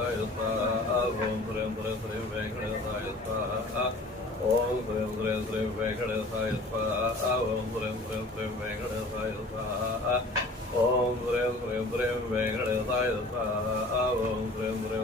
वेङ्कटेशाय स्वाहा ॐ श्रीं श्रीं श्रीं वेङ्कटेशाय स्वाहा ॐ श्रीं श्रीं श्रीं वेङ्कटेशाय स्वाहा ॐ श्रीं श्रीं श्रीं वेङ्कटेशाय स्वाहा ॐ श्रीं श्रीं श्रीं वेङ्कटेशाय स्वाहा ॐ श्रीं श्रीं